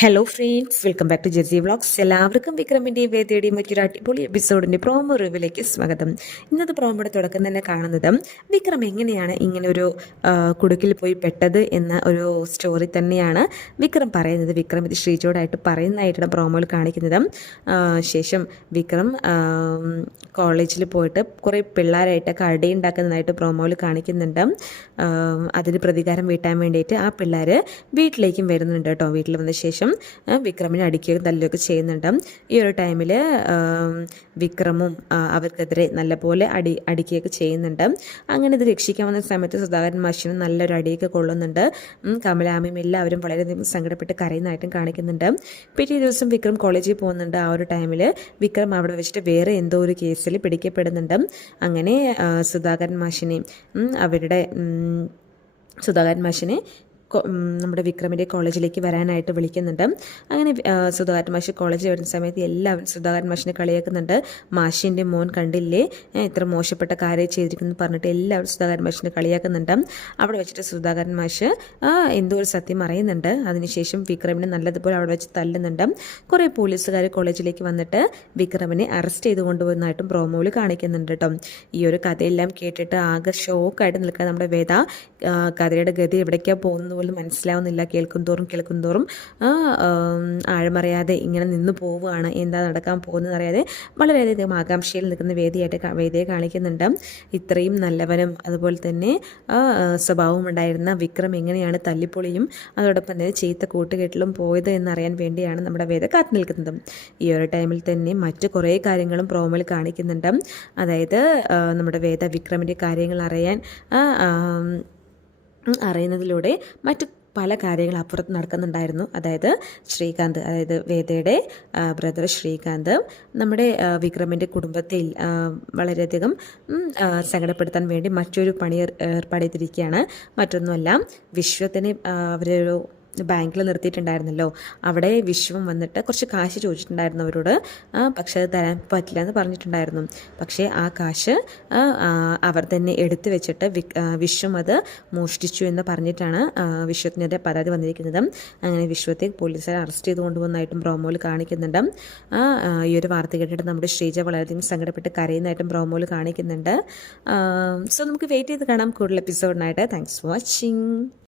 Hello friends, welcome back to Jersey vlogs. എല്ലാവർക്കും വിക്രമിൻ്റെയും വേദിയുടെയും മറ്റൊരു അടിപൊളി എപ്പിസോഡിൻ്റെ പ്രോമോ റിവ്യൂവിലേക്ക് സ്വാഗതം. ഇന്നത്തെ പ്രോമോയുടെ തുടക്കം തന്നെ കാണുന്നത് വിക്രം എങ്ങനെയാണ് ഇങ്ങനൊരു കുടുക്കിൽ പോയി പെട്ടത് എന്ന ഒരു സ്റ്റോറി തന്നെയാണ് വിക്രം പറയുന്നത്. വിക്രം ഇത് ശ്രീജോടായിട്ട് പറയുന്നതായിട്ടാണ് പ്രോമോയിൽ കാണിക്കുന്നത്. ശേഷം വിക്രം കോളേജിൽ പോയിട്ട് കുറേ പിള്ളേരായിട്ടൊക്കെ അടിയുണ്ടാക്കുന്നതായിട്ട് പ്രോമോയിൽ കാണിക്കുന്നുണ്ട്. അതിന് പ്രതികാരം വീട്ടാൻ വേണ്ടിയിട്ട് ആ പിള്ളേർ വീട്ടിലേക്കും വരുന്നുണ്ട് കേട്ടോ. വീട്ടിൽ വന്ന ശേഷം വിക്രമിനെ അടിക്കുകയും തല്ലുകയൊക്കെ ചെയ്യുന്നുണ്ട്. ഈ ഒരു ടൈമിൽ വിക്രമും അവർക്കെതിരെ നല്ലപോലെ അടിക്കുകയൊക്കെ ചെയ്യുന്നുണ്ട്. അങ്ങനെ ഇത് രക്ഷിക്കാൻ വന്ന സമയത്ത് സുധാകരൻ മാഷിനും നല്ലൊരു അടിയൊക്കെ കൊള്ളുന്നുണ്ട്. കമലാമ്മയും എല്ലാവരും വളരെയധികം സങ്കടപ്പെട്ട് കരയുന്നതായിട്ടും കാണിക്കുന്നുണ്ട്. പിറ്റേ ദിവസം വിക്രം കോളേജിൽ പോകുന്നുണ്ട്. ആ ഒരു ടൈമിൽ വിക്രം അവിടെ വെച്ചിട്ട് വേറെ എന്തോ ഒരു കേസിൽ പിടിക്കപ്പെടുന്നുണ്ട്. അങ്ങനെ സുധാകരൻ മാഷിനെ നമ്മുടെ വിക്രമിൻ്റെ കോളേജിലേക്ക് വരാനായിട്ട് വിളിക്കുന്നുണ്ട്. അങ്ങനെ സുധാകരൻ മാഷ് കോളേജിൽ വരുന്ന സമയത്ത് എല്ലാവരും സുധാകരൻ മാഷിനെ കളിയാക്കുന്നുണ്ട്. മാഷിൻ്റെ മോൻ കണ്ടില്ലേ ഇത്ര മോശപ്പെട്ട കാര്യം ചെയ്തിരിക്കുന്നു പറഞ്ഞിട്ട് എല്ലാവരും സുധാകരൻ മാഷിനെ കളിയാക്കുന്നുണ്ട്. അവിടെ വെച്ചിട്ട് സുധാകരൻ മാഷ് എന്തോ ഒരു സത്യം അറിയുന്നുണ്ട്. അതിനുശേഷം വിക്രമിനെ നല്ലതുപോലെ അവിടെ വെച്ച് തല്ലുന്നുണ്ട്. കുറേ പോലീസുകാർ കോളേജിലേക്ക് വന്നിട്ട് വിക്രമിനെ അറസ്റ്റ് ചെയ്ത് കൊണ്ടുപോകുന്നതായിട്ടും പ്രോമോയിൽ കാണിക്കുന്നുണ്ട് കേട്ടോ. ഈ ഒരു കഥയെല്ലാം കേട്ടിട്ട് ആകെ ഷോക്കായിട്ട് നിൽക്കുക നമ്മുടെ വേദ. കഥയുടെ ഗതി എവിടേക്കാണ് പോകുന്നത് പോലും മനസ്സിലാവുന്നില്ല. കേൾക്കും തോറും ആഴമറിയാതെ ഇങ്ങനെ നിന്ന് പോവുകയാണ്. എന്താ നടക്കാൻ പോകുന്നത് അറിയാതെ വളരെയധികം ആകാംക്ഷയിൽ നിൽക്കുന്ന വേദിയെ കാണിക്കുന്നുണ്ട്. ഇത്രയും നല്ലവനും അതുപോലെ തന്നെ സ്വഭാവം ഉണ്ടായിരുന്ന വിക്രം എങ്ങനെയാണ് തല്ലിപ്പൊളിയും അതോടൊപ്പം തന്നെ ചീത്ത കൂട്ടുകെട്ടിലും പോയത് എന്നറിയാൻ വേണ്ടിയാണ് നമ്മുടെ വേദ കാത്തു നിൽക്കുന്നത്. ഈ ഒരു ടൈമിൽ തന്നെ മറ്റു കുറേ കാര്യങ്ങളും പ്രോമോയിൽ കാണിക്കുന്നുണ്ട്. അതായത് നമ്മുടെ വേദ വിക്രമിൻ്റെ കാര്യങ്ങൾ അറിയുന്നതിലൂടെ മറ്റു പല കാര്യങ്ങൾ അപ്പുറത്ത് നടക്കുന്നുണ്ടായിരുന്നു. അതായത് വേദയുടെ ബ്രദർ ശ്രീകാന്ത് നമ്മുടെ വിക്രമിൻ്റെ കുടുംബത്തിൽ വളരെയധികം സങ്കടപ്പെടുത്താൻ വേണ്ടി മറ്റൊരു പണി ഏർപ്പെടുത്തിയിരിക്കുകയാണ്. മറ്റൊന്നുമല്ല, വിശ്വത്തിന് അവരൊരു ബാങ്കിൽ നിർത്തിയിട്ടുണ്ടായിരുന്നല്ലോ. അവിടെ വിശ്വം വന്നിട്ട് കുറച്ച് കാശ് ചോദിച്ചിട്ടുണ്ടായിരുന്നു അവരോട്. പക്ഷെ അത് തരാൻ പറ്റില്ല എന്ന് പറഞ്ഞിട്ടുണ്ടായിരുന്നു. പക്ഷേ ആ കാശ് അവർ തന്നെ എടുത്തു വെച്ചിട്ട് വിശ്വം അത് മോഷ്ടിച്ചു എന്ന് പറഞ്ഞിട്ടാണ് വിശ്വത്തിനെതിരെ പരാതി വന്നിരിക്കുന്നത്. അങ്ങനെ വിശ്വത്തെ പോലീസുകാർ അറസ്റ്റ് ചെയ്ത് കൊണ്ടുവന്നതായിട്ടും പ്രോമോയിൽ കാണിക്കുന്നുണ്ട്. ഈ ഒരു വാർത്ത കേട്ടിട്ട് നമ്മുടെ ശ്രീജ വളരെയധികം സങ്കടപ്പെട്ട് കരയുന്നതായിട്ടും പ്രോമോയിൽ കാണിക്കുന്നുണ്ട്. സോ നമുക്ക് വെയിറ്റ് ചെയ്ത് കാണാം കൂടുതൽ എപ്പിസോഡിനായിട്ട്. Thanks for watching.